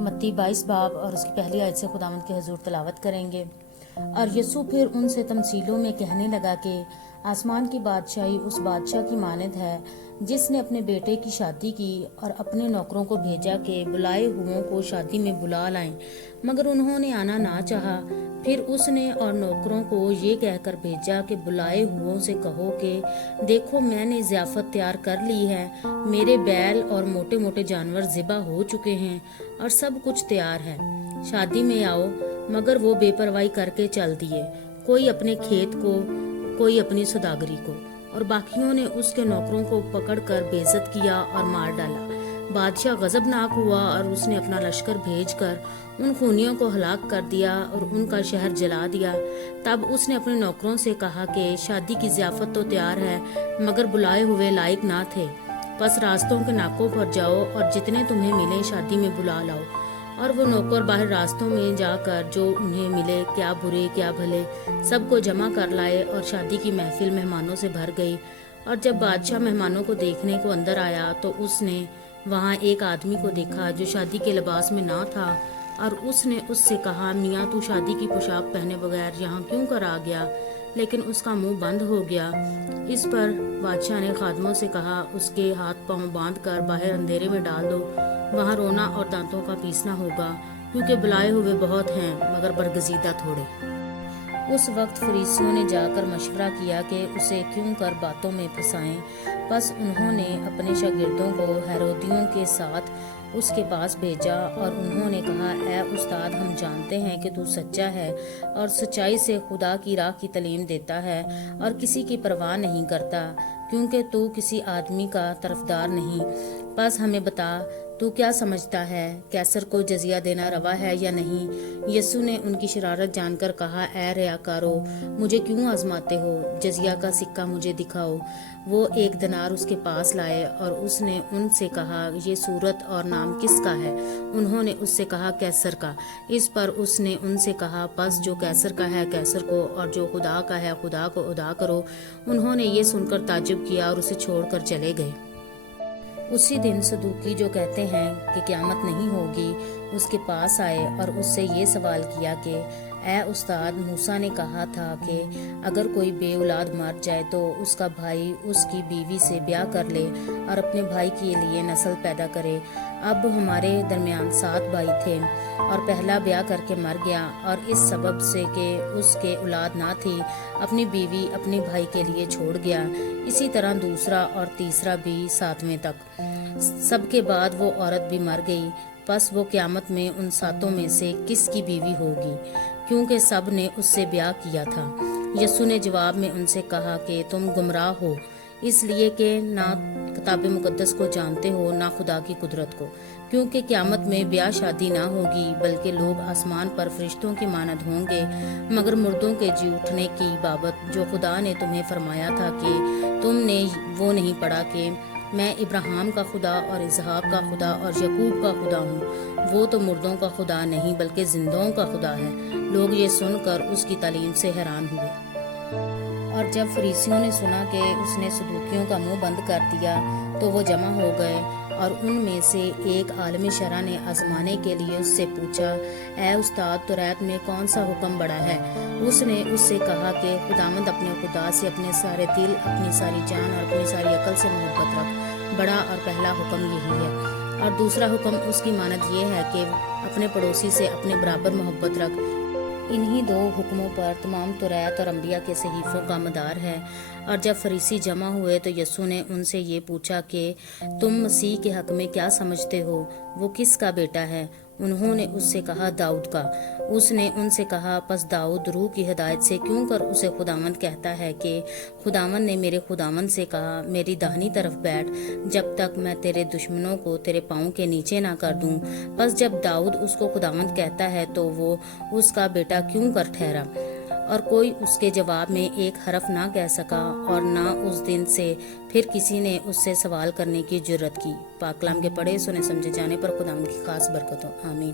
متی 22 باب اور اس کی پہلی آیت سے خداوند کے حضور تلاوت کریں گے۔ اور یسوع پھر ان سے تمثیلوں میں کہنے لگا کہ آسمان کی بادشاہی اس بادشاہ کی مانند ہے جس نے اپنے بیٹے کی شادی کی اور اپنے نوکروں کو بھیجا کہ بلائے ہوئوں کو شادی میں بلا لائیں، مگر انہوں نے آنا نہ چاہا۔ پھر اس نے اور نوکروں کو یہ کہہ کر بھیجا کہ بلائے ہوئوں سے کہو کہ دیکھو میں نے ضیافت تیار کر لی ہے، میرے بیل اور موٹے موٹے جانور ذبح ہو چکے ہیں اور سب کچھ تیار ہے، شادی میں آؤ۔ مگر وہ بے پرواہی کر کے چل دیے، کوئی اپنے کھیت کو، کوئی اپنی سوداگری کو، اور باقیوں نے اس کے نوکروں کو پکڑ کر بے عزت کیا اور مار ڈالا۔ بادشاہ غضبناک ہوا اور اس نے اپنا لشکر بھیج کر ان خونیوں کو ہلاک کر دیا اور ان کا شہر جلا دیا۔ تب اس نے اپنے نوکروں سے کہا کہ شادی کی ضیافت تو تیار ہے مگر بلائے ہوئے لائق نہ تھے، بس راستوں کے ناکوں پر جاؤ اور جتنے تمہیں ملیں شادی میں بلا لاؤ۔ اور وہ نوکر باہر راستوں میں جا کر جو انہیں ملے، کیا برے کیا بھلے، سب کو جمع کر لائے اور شادی کی محفل مہمانوں سے بھر گئی۔ اور جب بادشاہ مہمانوں کو دیکھنے کو اندر آیا تو اس نے وہاں ایک آدمی کو دیکھا جو شادی کے لباس میں نہ تھا، اور اس نے اس سے کہا میاں تو شادی کی پوشاک پہنے بغیر یہاں کیوں کر آ گیا؟ لیکن اس کا منہ بند ہو گیا۔ اس پر بادشاہ نے خادموں سے کہا اس کے ہاتھ پاؤں باندھ کر باہر اندھیرے میں ڈال دو، وہاں رونا اور دانتوں کا پیسنا ہوگا، کیونکہ بلائے ہوئے بہت ہیں مگر برگزیدہ تھوڑے۔ اس وقت فریسیوں نے جا کر مشورہ کیا کہ اسے کیوں کر باتوں میں پھنسائیں۔ پس انہوں نے اپنے شاگردوں کو ہیرودیوں کے ساتھ اس کے پاس بھیجا اور انہوں نے کہا اے استاد، ہم جانتے ہیں کہ تو سچا ہے اور سچائی سے خدا کی راہ کی تعلیم دیتا ہے اور کسی کی پرواہ نہیں کرتا، کیونکہ تو کسی آدمی کا طرفدار نہیں۔ پس ہمیں بتا تو کیا سمجھتا ہے، کیسر کو جزیہ دینا روا ہے یا نہیں؟ یسوع نے ان کی شرارت جان کر کہا اے ریاکارو، مجھے کیوں آزماتے ہو؟ جزیہ کا سکہ مجھے دکھاؤ۔ وہ 1 دینار اس کے پاس لائے اور اس نے ان سے کہا یہ صورت اور نام کس کا ہے؟ انہوں نے اس سے کہا کیسر کا۔ اس پر اس نے ان سے کہا پس جو کیسر کا ہے کیسر کو اور جو خدا کا ہے خدا کو ادا کرو۔ انہوں نے یہ سن کر تعجب کیا اور اسے چھوڑ کر چلے گئے۔ اسی دن صدوقی جو کہتے ہیں کہ قیامت نہیں ہوگی اس کے پاس آئے اور اس سے یہ سوال کیا کہ اے استاد، موسیٰ نے کہا تھا کہ اگر کوئی بے اولاد مر جائے تو اس کا بھائی اس کی بیوی سے بیاہ کر لے اور اپنے بھائی کے لیے نسل پیدا کرے۔ اب ہمارے درمیان 7 بھائی تھے اور پہلا بیاہ کر کے مر گیا، اور اس سبب سے کہ اس کے اولاد نہ تھی اپنی بیوی اپنے بھائی کے لیے چھوڑ گیا، اسی طرح دوسرا اور تیسرا بھی 7ویں تک۔ سب کے بعد وہ عورت بھی مر گئی، پس وہ قیامت میں ان 7 میں سے کس کی بیوی ہوگی، کیونکہ سب نے اس سے بیاہ کیا تھا۔ یسوع نے جواب میں ان سے کہا کہ تم گمراہ ہو، اس لیے کہ نہ کتاب مقدس کو جانتے ہو نہ خدا کی قدرت کو، کیونکہ قیامت میں بیاہ شادی نہ ہوگی بلکہ لوگ آسمان پر فرشتوں کی مانند ہوں گے، مگر مردوں کے جی اٹھنے کی بابت جو خدا نے تمہیں فرمایا تھا کہ تم نے وہ نہیں پڑھا کہ میں ابراہیم کا خدا اور اسحاق کا خدا اور یعقوب کا خدا ہوں۔ وہ تو مردوں کا خدا نہیں بلکہ زندوں کا خدا ہے۔ لوگ یہ سن کر اس کی تعلیم سے حیران ہوئے۔ اور جب فریسیوں نے سنا کہ اس نے صدوقیوں کا منہ بند کر دیا تو وہ جمع ہو گئے، اور ان میں سے ایک عالم شرع نے آزمانے کے لیے اس سے پوچھا اے استاد، توریت میں کون سا حکم بڑا ہے؟ اس نے اس سے کہا کہ خداوند اپنے خدا سے اپنے سارے دل، اپنی ساری جان اور اپنی ساری عقل سے محبت رکھ، بڑا اور پہلا حکم یہی ہے۔ اور دوسرا حکم اس کی مانند یہ ہے کہ اپنے پڑوسی سے اپنے برابر محبت رکھ۔ انہی 2 حکموں پر تمام توریت اور انبیاء کے صحیفوں کا مدار ہے۔ اور جب فریسی جمع ہوئے تو یسوع نے ان سے یہ پوچھا کہ تم مسیح کے حق میں کیا سمجھتے ہو؟ وہ کس کا بیٹا ہے؟ انہوں نے اس سے کہا داؤد کا۔ اس نے ان سے کہا پس داؤد روح کی ہدایت سے کیوں کر اسے خداوند کہتا ہے کہ خداوند نے میرے خداوند سے کہا میری داہنی طرف بیٹھ جب تک میں تیرے دشمنوں کو تیرے پاؤں کے نیچے نہ کر دوں؟ پس جب داؤد اس کو خداوند کہتا ہے تو وہ اس کا بیٹا کیوں کر ٹھہرا؟ اور کوئی اس کے جواب میں ایک حرف نہ کہہ سکا، اور نہ اس دن سے پھر کسی نے اس سے سوال کرنے کی جرت کی۔ پاک کلام کے پڑھے سنے سمجھے جانے پر خدا کی خاص برکت ہو، آمین۔